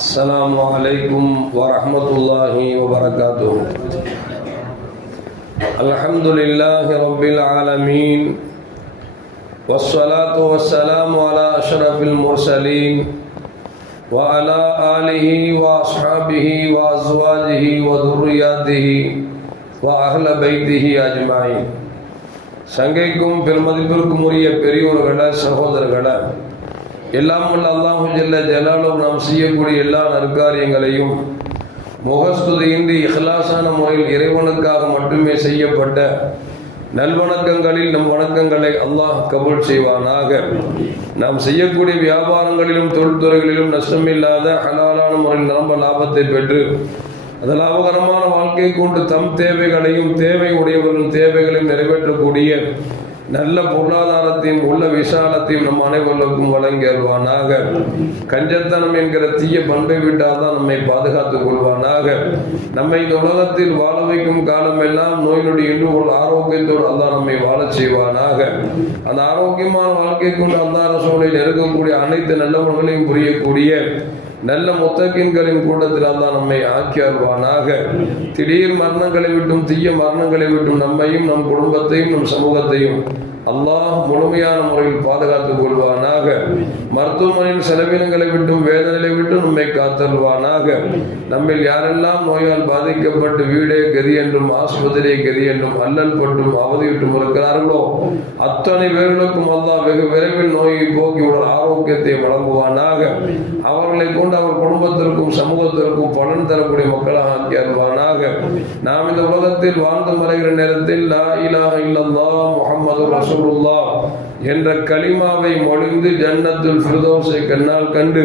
السلام عليكم ورحمة الله وبركاته. الحمد لله رب العالمين والصلاة والسلام على أشرف المرسلين وعلى آله وأصحابه وأزواجه وذرياته وأهل بيته أجمعين. சங்கைக்கும் பெருமதிப்பிற்கும் உரிய பெரியோர்கள சகோதரர்கள, எல்லாம் வல்ல அல்லாஹு ஜல்ல ஜலாலும் நாம் செய்யக்கூடிய எல்லா நற்காரியங்களையும் முகஸ்துதியின்றி இஹ்லாஸான முறையில் இறைவனுக்காக மட்டுமே செய்யப்பட்ட நல்வணக்கங்களில் நம் வணக்கங்களை அல்லாஹ் கபூல் செய்வானாக. நாம் செய்யக்கூடிய வியாபாரங்களிலும் தொழில்துறைகளிலும் நஷ்டமில்லாத ஹலாலான முறையில் நிரம்ப லாபத்தை பெற்று அது லாபகரமான வாழ்க்கை கொண்டு தம் தேவைகளையும் தேவை உடையவர்களின் தேவைகளையும் நிறைவேற்றக்கூடிய நல்ல பொருளாதாரத்தையும் உள்ள விசாலத்தையும் நம் அனைவருக்கும் வழங்கி அருள்வானாக. கஞ்சத்தனம் என்கிற தீய பண்பை விட்டால் தான் நம்மை பாதுகாத்துக் கொள்வானாக. நம்மை இந்த உலகத்தில் வாழ வைக்கும் காலம் எல்லாம் நோய் நொடி என்று ஒரு ஆரோக்கியத்தோடு அல்லாஹ் நம்மை வாழச் செய்வானாக. அந்த ஆரோக்கியமான வாழ்க்கை கொண்டு அல்லாஹ் ரசூலை நெருங்கக்கூடிய அனைத்து நல்லவர்களையும் புரியக்கூடிய நல்ல முத்தகின்களின் கூட்டத்தில் அல்லாஹ் நம்மை ஆக்கி அருள்வானாக. திடீர் மரணங்களை விட்டும் தீய மரணங்களை விட்டும் நம்மையும் நம் குடும்பத்தையும் நம் சமூகத்தையும் அல்லாஹ் முழுமையான முறையில் பாதுகாத்துக் கொள்வானாக. மருத்துவமனையின் செலவினங்களை விட்டும் வேதனைகளை விட்டும் நம்மை காத்தருள்வானாக. நம்மில் யாரெல்லாம் நோயால் பாதிக்கப்பட்டு வீடே கதி என்றும் ஆஸ்பத்திரியை கதி என்றும் அல்லல் பட்டும் அவதியிட்டும் இருக்கிறார்களோ அத்தனை பேர்களுக்கும் அல்லாஹ் வெகு விரைவில் நோயை போக்கி உடல் ஆரோக்கியத்தை வழங்குவானாக. அவர்களை கொண்டு அவர் குடும்பத்திற்கும் சமூகத்திற்கும் பலன் தரக்கூடிய மக்களாக ஆக்கி அருள்வானாக. நாம் இந்த உலகத்தில் வாழ்ந்து மறைகிற நேரத்தில் லா இலாஹ இல்லல்லாஹ் முஹம்மது ரசூலுல்லாஹ் என்ற கலிமாவை மொழிந்து ஜன்னத்துல் ஃபிர்தௌஸை கண்ணால் கண்டு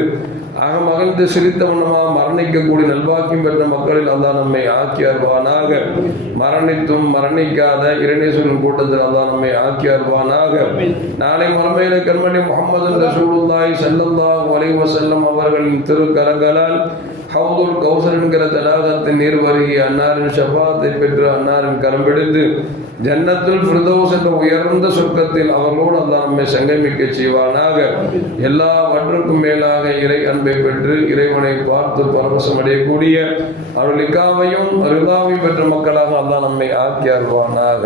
அகமகிழ்ந்து சிரித்தவனமாக மரணிக்கக்கூடிய நல்வாக்கியம் பெற்ற மக்களில் அல்லாஹ் நம்மை ஆக்கி அருள்வானாக. மரணித்தும் மரணிக்காத இறைநேசரின் கூட்டத்தில் அல்லாஹ் நம்மை ஆக்கி அருள்வானாக. நாளை மறுமையில கண்மணி முஹம்மது ரசூலுல்லாஹி ஸல்லல்லாஹு அலைஹி வஸல்லம் அவர்களின் திருக்கரங்களால் ஹவுதுல் கௌசர் என்கிற தடாகத்தின் நீர் வருகி அன்னாரின் ஷஃபாத்தை பெற்று அன்னாரின் கரம் பிடித்து ஜன்னத்துல் ஃபிர்தௌஸ் என்ற உயர்ந்த சொர்க்கத்தில் அவர்களோடு அல்லாஹ் நம்மை சங்கமிக்க செய்வானாக. எல்லாவற்றுக்கும் மேலாக இறை அன்பை பெற்று இறைவனை பார்த்து பரவசம் அடையக்கூடிய அருளிக்காவையும் அருளாவையும் பெற்ற மக்களாக அல்லாஹ் நம்மை ஆக்கி அருள்வானாக.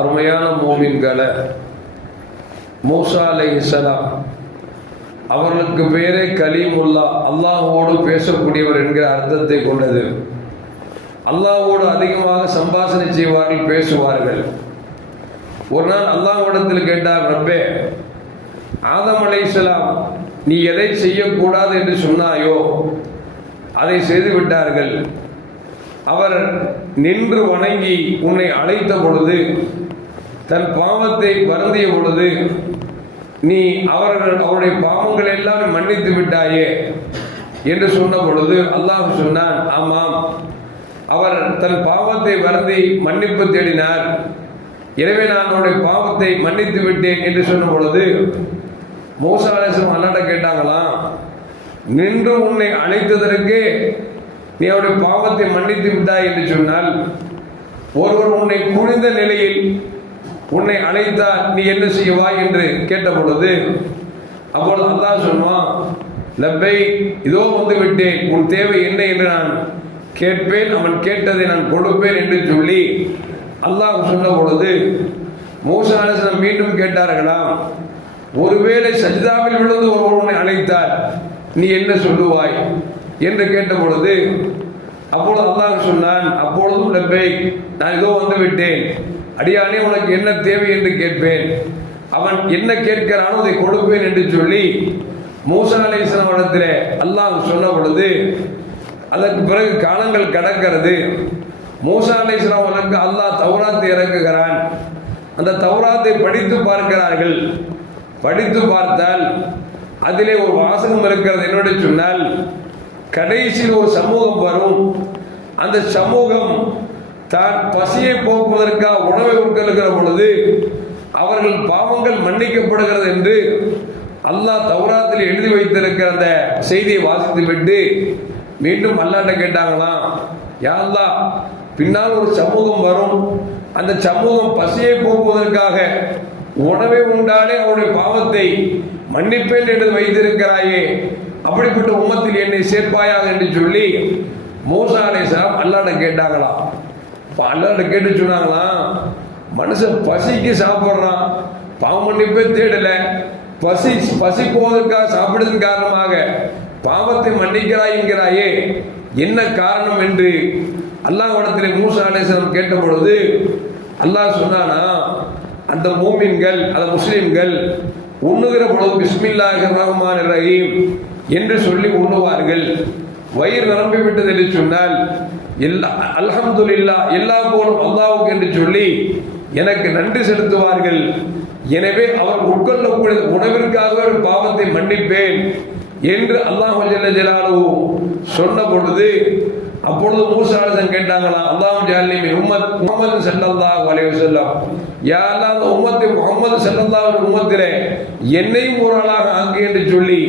அருமையான மூமின்கள, மூசா அலைஹிஸ்ஸலாம் அவர்களுக்கு பேரே கலீமுல்லா, அல்லாஹோடு பேசக்கூடியவர் என்கிற அர்த்தத்தை கொண்டது. அல்லாஹோடு அதிகமாக சம்பாஷணை செய்வார்கள், பேசுவார்கள். ஒரு நாள் அல்லாஹ்விடத்தில் கேட்டார், ரப்பே, ஆதம் அலைஹிஸ்ஸலாம் நீ எதை செய்யக்கூடாது என்று சொன்னாயோ அதை செய்து விட்டார்கள். அவர் நின்று வணங்கி உன்னை அழைத்த பொழுது தன் பாவத்தை வருந்திய பொழுது நீ அவருடைய பாவங்கள் எல்லாம் மன்னித்து விட்டாயே என்று சொன்ன பொழுது அல்லாஹ் சொன்னான், ஆமாம், அவர் தன் பாவத்தை வருந்தி மன்னிப்பு தேடினார், எனவே நான் அவருடைய பாவத்தை மன்னித்து விட்டேன் என்று சொன்ன பொழுது மூசா அலைஹிஸ்ஸலாம் அல்லாஹ்ட்ட கேட்டாங்களாம், நின்று உன்னை அழைத்ததற்கு நீ அவருடைய பாவத்தை மன்னித்து விட்டாய் என்று சொன்னால் ஒருவர் உன்னை குனிந்த நிலையில் உன்னை அழைத்தால் நீ என்ன செய்வாய் என்று கேட்ட பொழுது அப்பொழுது அல்லாஹ் சொன்னான், லப்பை, இதோ வந்து விட்டேன், உன் தேவை என்ன என்று நான் கேட்பேன், அவன் கேட்டதை நான் கொடுப்பேன் என்று சொல்லி அல்லாஹ் சொன்ன பொழுது மூசா அலைஹிஸ்ஸலாம் மீண்டும் கேட்டார்களாம், ஒருவேளை சஜ்தாவில் விழுந்து ஒருவர் உன்னை அழைத்தார் நீ என்ன சொல்லுவாய் என்று கேட்ட பொழுது அப்பொழுது அல்லாஹ் சொன்னான், அப்பொழுதும் லப்பை, நான் இதோ வந்து விட்டேன், அடியானே உனக்கு என்ன தேவை என்று கேட்பேன், அவன் என்ன கேட்கிறானோ அதை கொடுப்பேன் என்று சொல்லி மூசா அலைஹிஸ்ஸலாம் இடத்திலே அல்லாஹ் சொன்ன பொழுது அதற்கு பிறகு காலங்கள் கடக்கிறது. மூசா அலைஹிஸ்ஸலாம் அவர்களுக்கு அல்லாஹ் தௌராத்தை இறக்குகிறான். அந்த தௌராத்தை படித்து பார்க்கிறார்கள். படித்து பார்த்தால் அதிலே ஒரு வாசகம் இருக்கிறது. என்னோட சொன்னால் கடைசியில் ஒரு சமூகம் வரும். அந்த சமூகம் தான் பசியை போக்குவதற்காக உணவை உட்கொள்கிற பொழுது அவர்கள் பாவங்கள் மன்னிக்கப்படுகிறது என்று அல்லாஹ் தௌராத்தில் எழுதி வைத்திருக்கிற அந்த செய்தியை வாசித்து விட்டு மீண்டும் அல்லாஹ்ட்ட கேட்டாங்களாம், யா அல்லாஹ், பின்னால் ஒரு சமூகம் வரும், அந்த சமூகம் பசியை போக்குவதற்காக உணவை உண்டாலே அவருடைய பாவத்தை மன்னிப்பேன் என்று வைத்திருக்கிறாயே, அப்படிப்பட்ட உம்மத்தில் என்னை சேர்ப்பாயாக என்று சொல்லி மூசா அலைஹிஸ்ஸலாம் அல்லாஹ்ட்ட கேட்டாங்களாம். அல்லாஹ்ட்ட கேட்டு சொன்னாங்களாம், மனுஷன் பசிக்கு சாப்பிட்றான், பாவ மன்னிப்பே தேடல, பசி போவதற்காக சாப்பிடுவதன் காரணமாக பாவத்தை மன்னிக்கிறாய் என்கிறாயே, என்ன காரணம் என்று அல்லாஹ்விடத்திலே மூசா அலைஹிஸ்ஸலாம் கேட்ட பொழுது அல்லாஹ் சொன்னானா, அந்த மூமின்கள், அந்த முஸ்லிம்கள் உண்ணுகிற பொழுது பிஸ்மில்லாஹிர் ரஹ்மானிர் ரஹீம் என்று சொல்லி உண்ணுவார்கள். வயிறு நிரம்பி விட்டது என்று சொன்னால் அல்ஹம்துலில்லாஹ், எல்லா போலும் அல்லாஹ்வுக்கு என்று சொல்லி எனக்கு நன்றி செலுத்துவார்கள். எனவே அவர் உட்கொள்ளக்கூடிய உணவிற்காக ஒரு பாவத்தை மன்னிப்பேன் என்று அல்லாஹ் ஜல்ல ஜலாலுஹு சொன்ன பொழுது, அப்பொழுது மூசா அலைஹிஸ்ஸலாம் கேட்டாங்களா, அல்லாஹ் ஜஅல்னி மின் உம்மத் முஹம்மது ஸல்லல்லாஹு அலைஹி வஸல்லம், யா அல்லாஹ் உம்மத்தி முஹம்மது ஸல்லல்லாஹு அலைஹி உம்மத்திலே என்னையும் ஒரு ஆளாக ஆக்கு என்று சொல்லி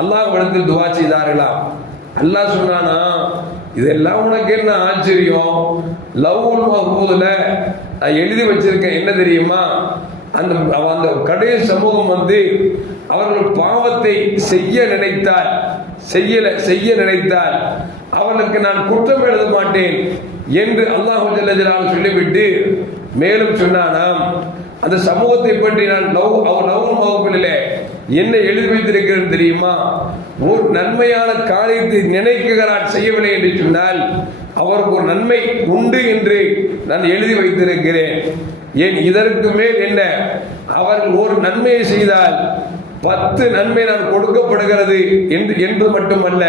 அல்லாஹ்விடத்தில் துஆ செய்தார்களாம். அல்லாஹ் சொன்னானா, இதெல்லாம் உனக்கு என்ன ஆச்சரியம், லவ்வுல் மஹ்பூதுல எழுதி வச்சிருக்கேன், என்ன தெரியுமா, அந்த கடைசி சமூகம் அவர்கள் பாவத்தை செய்ய நினைத்தால் அவர்களுக்கு நான் குற்றம் எழுத மாட்டேன் என்று அல்லாஹ் ஜல்ல ஜலாலுஹு சொல்லிவிட்டு மேலும் சொன்னானாம், அந்த சமூகத்தை பற்றி நான் லவ்வுல் மஹ்பூதிலே என்ன எழுதி வைத்திருக்கிறேன் தெரியுமா, ஒரு நன்மையான காரியத்தை நினைக்கிறான் செய்யவில்லை என்று சொன்னால் அவருக்கு ஒரு நன்மை உண்டு என்று நான் எழுதி வைத்திருக்கிறேன். ஏன் இதற்கு மேல் என்ன, அவர்கள் ஒரு நன்மையை செய்தால் 10 நன்மை நான் கொடுக்கப்படுகிறது என்று மட்டுமல்ல,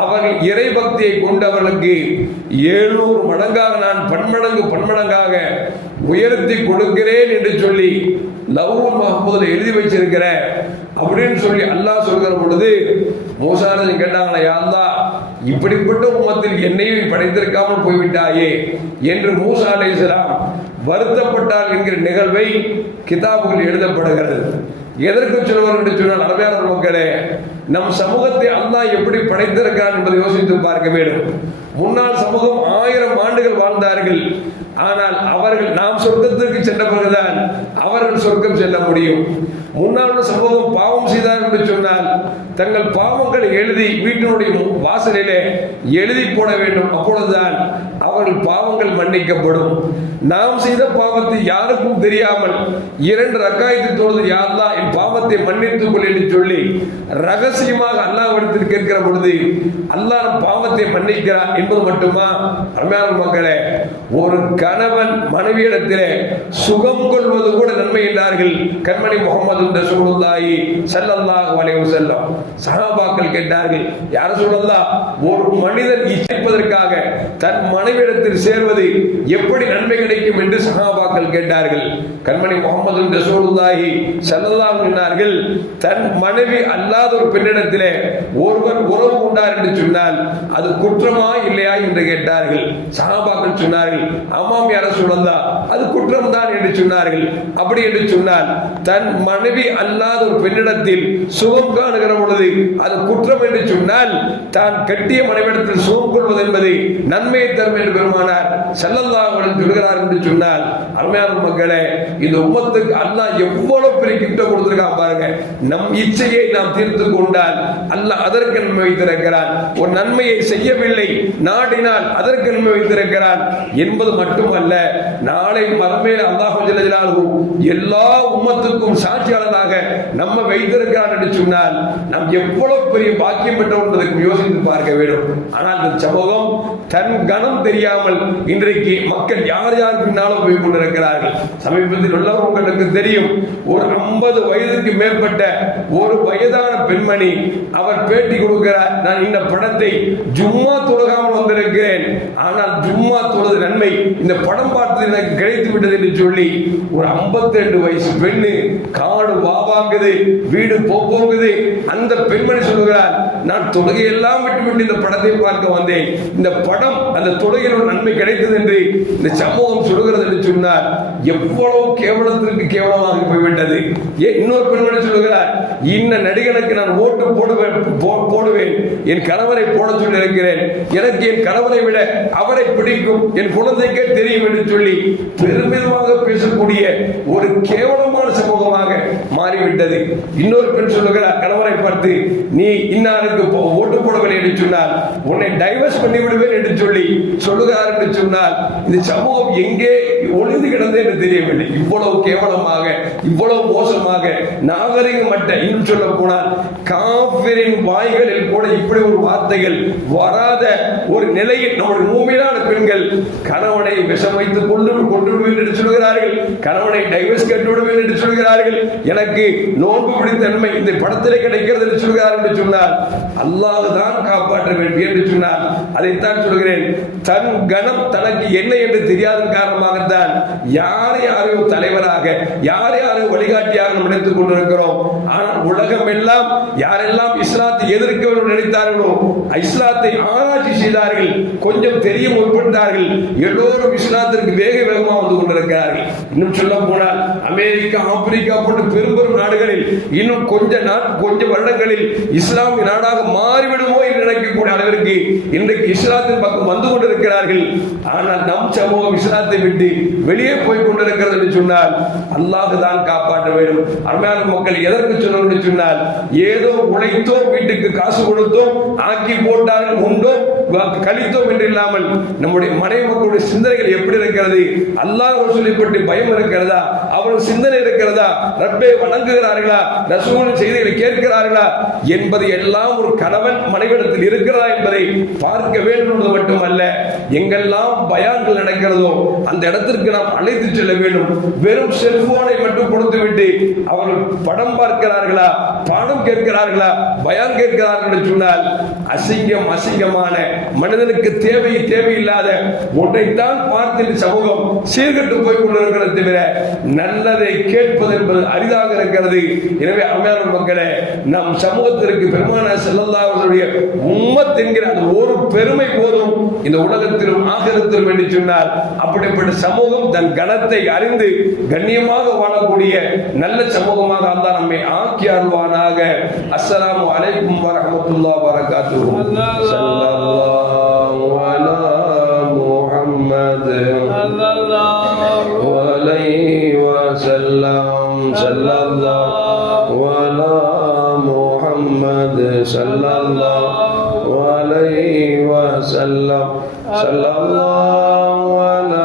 அவர்கள் இறை பக்தியை கொண்டவர்களுக்கு 700 மடங்காக நான் பன்மடங்காக உயர்த்தி கொடுக்கிறேன் என்று சொல்லி லவ்வுல் மஹ்பூதில் எழுதி வச்சிருக்கிற அப்படின்னு சொல்லி அல்லாஹ் சொல்கிற பொழுது மூசா அலைஹிஸ்ஸலாம் கேட்டாங்களா, யா அல்லாஹ் இப்படிப்பட்ட உம்மத்தில் என்னையும் படைத்திருக்காமல் போய்விட்டாயே என்று மூசா அலைஹிஸ்ஸலாம் வருத்தப்பட்டார் என்கிற நிகழ்வை கிதாபுகள் எழுதப்படுகிறது. எதற்கு சொல்வார் என்று சொன்னால், அருமையான மக்களே, நம் சமூகத்தை அல்லாஹ் எப்படி படைத்திருக்கிறான் என்பதை யோசித்து பார்க்க வேண்டும். முன்னாள் சமூகம் 1000 ஆண்டுகள் வாழ்ந்தார்கள். ஆனால் அவர்கள் நாம் சொர்க்கத்திற்கு சென்ற பிறகுதான் அவர்கள் சொர்க்கம் செல்ல முடியும். முன்னாள் சமூகம் பாவம் செய்தார் என்று சொன்னால் தங்கள் பாவங்களை எழுதி வீட்டினுடைய வாசலிலே எழுதி போட வேண்டும். அப்பொழுதுதான் அவர்கள் பாவங்கள் மன்னிக்கப்படும். நாம் செய்த பாவத்தை யாருக்கும் தெரியாமல் 2 ரக்காயத்தை தொழுது, யா அல்லாஹ் என் பாவத்தை மன்னித்துக் கொள் என்று சொல்லி ரகசியமாக அல்லாஹ்விடத்தில் கேட்கிற பொழுது அல்லாஹ் பாவத்தை மன்னிக்கிறார் என்பது மட்டுமா? அருமையான மக்களே, ஒரு கணவன் மனைவியிடத்திலே சுகம் கொள்வது கூட நன்மை என்றார்கள் கண்மணி முஹம்மது ரசூலுல்லாஹி ஸல்லல்லாஹு அலைஹி வஸல்லம். சஹாபாக்கள் கேட்டார்கள், யா ரசூலல்லாஹ், ஒரு மனிதன் இச்சைப்பதற்காக தன் மனைவியிடத்தில் சேர்வது எப்படி நன்மை கிடைக்கும் என்று சஹாபாக்கள் கேட்டார்கள். கண்மணி முஹம்மது ரசூலுல்லாஹி ஸல்லல்லாஹு சொன்னார்கள், தன் மனைவி அல்லாத ஒரு பெண்ணிடத்திலே ஒருவர் உறவு கொண்டார் என்று சொன்னால் அது குற்றமா இல்லையா என்று கேட்டார்கள். சஹாபாக்கள் சொன்னார்கள், ஆமாம் யா ரசூலல்லாஹ், அது குற்றம் தான் என்று சொன்னார்கள். அப்படி என்று சொன்னால் தன் மனைவி அல்லாத ஒரு பெண்ணிடத்தில் சுகம் காணுகிற பொழுது அது குற்றம் என்று சொன்னால் தான் கட்டிய மனைவிடத்தில் சுகம் கொள்வது என்பது நன்மையை தரும் என்று பெருமானார் ஸல்லல்லாஹு அலைஹி சொல்கிறார் என்று சொன்னால், அருமையான மக்களே, இந்த உம்மத்துக்கு அல்லாஹ் எவ்வளவு பெரிய கிஃப்ட் கொடுத்திருக்கான் பாருங்க. நம் இச்சையை நாம் தீர்த்து கொண்டால் அல்லாஹ் அதற்கு நன்மை வைத்திருக்கிறான். ஒரு நன்மையை செய்யவில்லை நாடினால் அதற்கு நன்மை வைத்திருக்கிறான் என்பது மட்டுமல்ல, நாளை மறுமையில் அல்லாஹ் ஜல்ல ஜலாலுஹு எல்லா உம்மத்துக்கும் சாட்சியாளராக நம்ம வைத்திருக்கிறான் என்று சொன்னால் நாம் எவ்வளவு பெரிய பாக்கியம் பெற்றோம் என்பதற்கு யோசித்து பார்க்க வேண்டும். ஆனால் இந்த சமூகம் தன் கணம் தெரியாமல் இன்றைக்கு மக்கள் யார் பின்னாலும் போய் கொண்டிருக்கிறார்கள். சமீபத்தில் உள்ளவர் உங்களுக்கு தெரியும், ஒரு 50 வயதுக்கு மேற்பட்ட ஒரு வயதான பெண்மணி அவர் பேட்டி கொடுக்கிறார், நான் இந்த படத்தை ஜும்மா தொழுகாமல் வந்திருக்கிறேன், ஆனால் ஜும்மா தொழுது நன்மை இந்த படம் பார்த்து எனக்கு கிடைத்து விட்டது என்று சொல்லி ஒரு 52 வயசு பெண்ணு காடு வாவாங்குது, வீடு போகுது. அந்த பெண்மணி சொல்லுகிறார், நான் தொழுகையெல்லாம் விட்டுவிட்டு இந்த படத்தை பார்க்க வந்தேன், இந்த படம் அந்த தொழுகையில் ஒரு நன்மை கிடைத்தது என்று இந்த சமூகம் சொல்லுகிறது என்று சொன்னார். எவ்வளவு கேவலத்திற்கு கேவலமாக போய்விட்டது. இன்னொரு பெண்மணி சொல்லுகிறார், இந்த நடிகனுக்கு நான் ஓட்டு போடுவேன், என் கணவரை போட சொல்லி இருக்கிறேன், எனக்கு என் கணவரை விட அவரை பிடிக்கும், என் குழந்தைக்கே தெரியும் என்று சொல்லி பெருமிதமாக பேசக்கூடிய ஒரு கேவலமான சமூகமாக மாறிவிட்டது. இன்னொரு பெண் சொல்லுகிறார் கணவரை பார்த்து, நீ இன்னாருக்கு ஓட்டு போடவில்லை என்று சொன்னால் உன்னை டைவர்ஸ் பண்ணி விடுவேன் என்று சொல்லுகிறார் என்று சொன்னால் இந்த சமூகம் எங்கே ஒளிந்து கிடந்தது என்று தெரியவில்லை. இவ்வளவு கேவலமாக, இவ்வளவு மோசமாக, நாகரிகமற்ற, இன்னும் சொல்ல போனால் காஃபிரின் வாய்களில் கூட இப்படி ஒரு வார்த்தைகள் வராத ஒரு நிலையில் நம்முடைய மூமினான பெண்கள் கணவனை விஷம் வைத்துக் கொண்டு விடுவேன் என்று சொல்கிறார்கள், கணவனை டைவர்ஸ் கேட்டு விடுவேன் என்று சொல்கிறார்கள், எனக்கு நோன்பு பிடித்த நன்மை இந்த படத்திலே கிடைக்கிறது என்று சொல்கிறார் என்று சொன்னார். அல்லாஹ் தான் காப்பாற்ற வேண்டும் என்று சொன்னார். அதைத்தான் சொல்கிறேன், தன் கணம் தனக்கு என்ன என்று தெரியாத காரணமாகத்தான் யாரையும் தலைவராக, யாரையும் வழிகாட்டியாக நாம் நினைத்துக் கொண்டிருக்கிறோம். ஆனால் உலகம் எல்லாம் யாரெல்லாம் இஸ்லாத்தை எதிர்க்க வேண்டும் நினைத்தார்களோ இஸ்லாத்தை ஆராய்ச்சி செய்தார்கள், கொஞ்சம் தெரிய முற்பட்டார்கள், எல்லோரும் இஸ்லாத்திற்கு வேக வேகமாக வந்து கொண்டிருக்கிறார்கள். இன்னும் சொல்ல போனால் அமெரிக்கா, ஆப்பிரிக்கா போன்ற பெரும் பெரும் நாடுகளில் இன்னும் கொஞ்ச வருடங்களில் இஸ்லாமிய நாடாக மாறிவிடுமோ என்று நினைக்கக்கூடிய அளவிற்கு இன்றைக்கு இஸ்லாத்தின் பக்கம் வந்து கொண்டிருக்கிறார்கள். ஆனால் நம் சமூகம் இஸ்லாத்தை விட்டு வெளியே போய் கொண்டிருக்கிறது என்று சொன்னால் அல்லாஹ் தான் காப்பாற்ற வேண்டும். அருமையான மக்கள், எதற்கு சொன்னோம் என்று சொன்னால், ஏதோ உழைத்தோம், வீட்டுக்கு காசு கொடுத்தோம், ஆக்கி போட்டார்கள், உண்டோம், கழித்தோம் என்று இல்லாமல் நம்முடைய மனைவி மக்களுடைய சிந்தனைகள் எப்படி இருக்கிறது, அல்லாஹ் ரசூலை பற்றி பயம் இருக்கிறதா, அவர்கள் சிந்தனை இருக்கிறதா, ரப்பை வணங்குகிறார்களா, ரசூலின் செய்திகளை கேட்கிறார்களா என்பது எல்லாம் ஒரு கணவன் மனைவிடத்தில் இருக்கிறதா என்பதை பார்க்க வேண்டும் என்பது மட்டுமல்ல, எங்கெல்லாம் பயான்கள் நடக்கிறதோ அந்த இடத்திற்கு நாம் அழைத்து செல்ல வேண்டும். வெறும் செல்போனை மட்டும் கொடுத்துவிட்டு அவர்கள் படம் பார்க்கிறார்களா, பாடம் கேட்கிறார்களா, பயான் கேட்கிறார்கள் என்று சொன்னால் அசிங்கமான மனிதனுக்கு தேவையில்லாத ஒன்றைத்தான் பார்த்து சமூகம் சீர்கட்டு போய் கொண்டிருக்கிறது தவிர நல்லதை கேட்பது என்பது அரிதாக இருக்கிறது. எனவே அருமையான மக்களே, நம் சமூகத்திற்கு பெருமானார் ஸல்லல்லாஹு அலைஹி வஸல்லம் உம்மத் என்கிற அந்த ஒரு பெருமை போதும் இந்த உலகத்திலும் ஆகிரத்திலும் என்று சொன்னால், அப்படிப்பட்ட சமூகம் தன் கணத்தை அறிந்து கண்ணியமாக வாழக்கூடிய நல்ல சமூகமாக அல்லாஹ் நம்மை ஆக்கி அருள்வானாக. அஸ்ஸலாமு அலைக்கும் வரஹ்மத்துல்லாஹி வபரகாத்துஹு. ஸல்லல்லாஹு அலா முஹம்மத் ஸல்லல்லாஹு அலைஹி வஸல்லம். ஸல்லல்லாஹு அலா முஹம்மத் ஸல்லல்லாஹு அலைஹி வஸல்லம். ஸல்லல்லாஹு அலா